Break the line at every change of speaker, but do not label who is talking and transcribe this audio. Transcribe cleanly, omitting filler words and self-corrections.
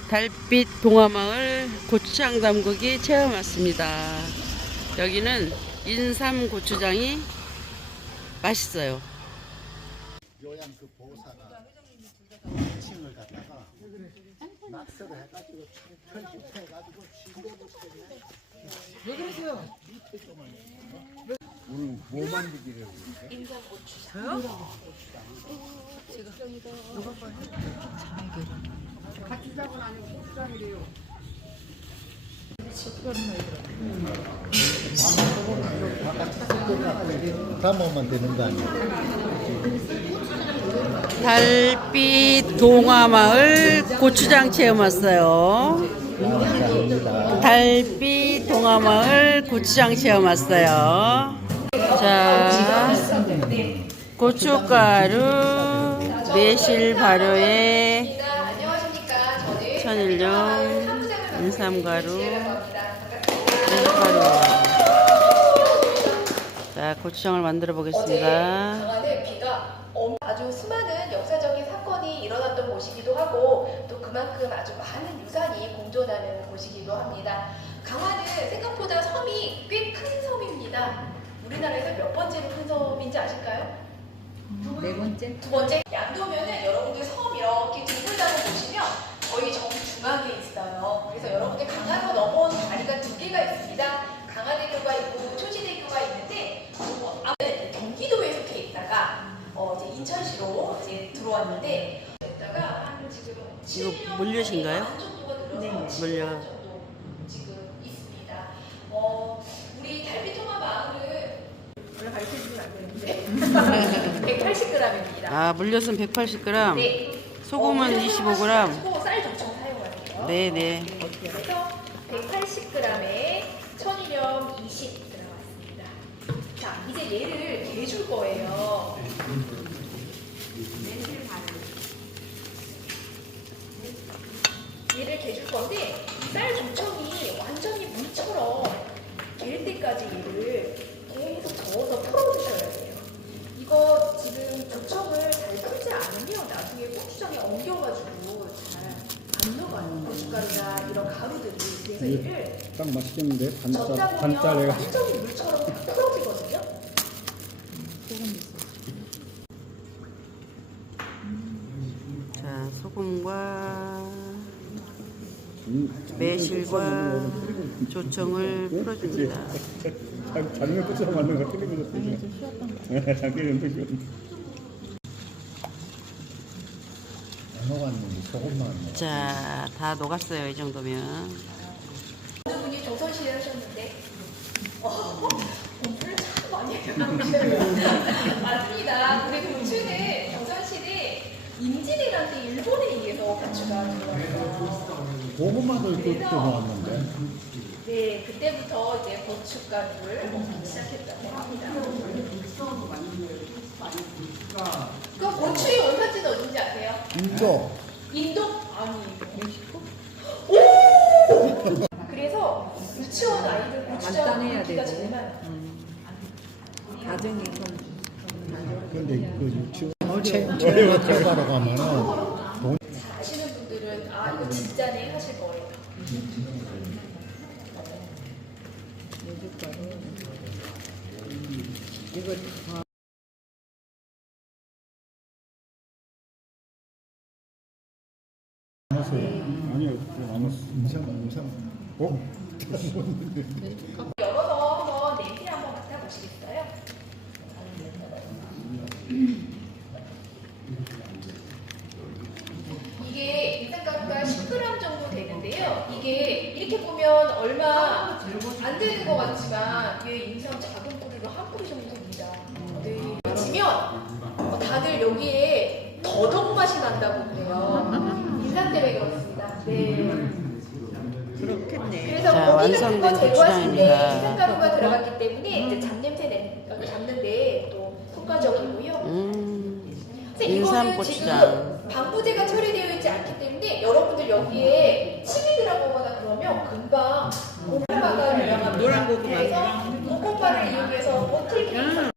달빛 동화마을 고추장 담그기 체험 왔습니다. 여기는 인삼 고추장이 맛있어요.
요양 그 보사가 층을 갖다가 낙서를 해가지고 편집해가지고
왜 그러세요?
오늘 뭐 만들기를
인삼 고추장. 저요? 고추장은 아니고 고추장이래요.
담으면 되는 거 아니에요?
달빛 동화마을 고추장 체험 왔어요.
감사합니다.
달빛 동화마을 고추장 체험 왔어요. 자, 고춧가루, 매실 발효에 천일염, 인삼가루, 매실가루. 자, 고추장을 만들어 보겠습니다.
강화는 비가 아주 수많은 역사적인 사건이 일어났던 곳이기도 하고 또 그만큼 아주 많은 유산이 공존하는 곳이기도 합니다. 강화는 생각보다 섬이 꽤 큰 섬입니다. 우리나라에서 몇 번째로 큰 섬인지 아실까요?
네 번째?
두 번째. 양도면은 여러분들 섬 이렇게 둥글다고 보시면 거의 정중앙에 있어요. 그래서 여러분들 강화로 넘어오는 다리가 두 개가 있습니다. 강화대교가 있고 초지대교가 있는데 경기도에 속해 있다가 이제 인천시로 이제 들어왔는데 있다가 한 지금
이거 물엿인가요?
네.
물엿.
정도 지금 있습니다. 우리 달빛동화 마을은 원래 가르쳐주면 안 되는데 180g입니다.
아, 물엿은 180g,
네.
소금은 25g.
쌀 적청 사용할게요.
네네.
그래서 180g에 천일염 20 들어갔습니다. 자, 이제 얘를 개줄 거예요. 얘를 개줄 건데 쌀 조청이 완전히 물처럼 갤 때까지 얘를 계속 저어서 풀어주셔야 돼요. 이거 지금 조청을 잘 풀지 않으면 나중에 고추장에 엉겨가지고 잘 안 녹아요. 고춧가루나 이런 가루들이. 그래서 얘를
딱 맛있겠는데
젓다 보면 완전히 물처럼 다 풀어지거든요.
자, 소금과 매실과 조청을 풀어줍니다.
자기는 끝으로 만든 거 틀리면 자기는 뜻이 안 녹았는데 소금만
자, 다 녹았어요. 이 정도면.
어느 분이 조선시대 하셨는데 공부를 참 많이 해요. 맞습니다. 우리 고추는 조선시대 임진왜란 때 일본에 의해서 고추가 들어왔어요.
고구마도 그때 나왔는데
네, 그때부터 이제 고춧가루를 먹기 시작했다고 합니다. 그럼 고추의 원산지는 어딘지 아세요?
인조
인도? 아니, 멕시코? 오! 그래서 유치원 아이들 고추장
간단해야
인기가
되고.
제일 많아요.
가정이
근데 그 유치원 체험 들어가러 가면은 돈
잘 아시는 분들은 아 이거 진짜네 하실 거예요.
이거
아니요 인삼
열어서 한번 냄새 한번 맡아보시겠어요? 이게 인삼가루가 10g 정도 되는데요. 이게 이렇게 보면 얼마 안 되는 것 같지만 이게 인삼 작은 뿌리로 한 뿌리 정도 됩니다. 네. 지면 다들 여기에 더덕 맛이 난다고 그래요. 인삼 때문에 그렇습니다. 네.
그렇겠네.
그래서
자,
고기 같은
완성된
거 제거하실 때
고추장입니다.
인삼가루가 들어갔기 때문에 이제 잡냄새 잡는데 또 효과적이고요.
인삼
이거는
고추장.
지금 방부제가 처리되어 있지 않기 때문에 여러분들 여기에 침이 들어가거나 그러면 금방 고구마가 유명합니다.
노란 고구마.
그래서 고구마를 이용해서 보틀 케이크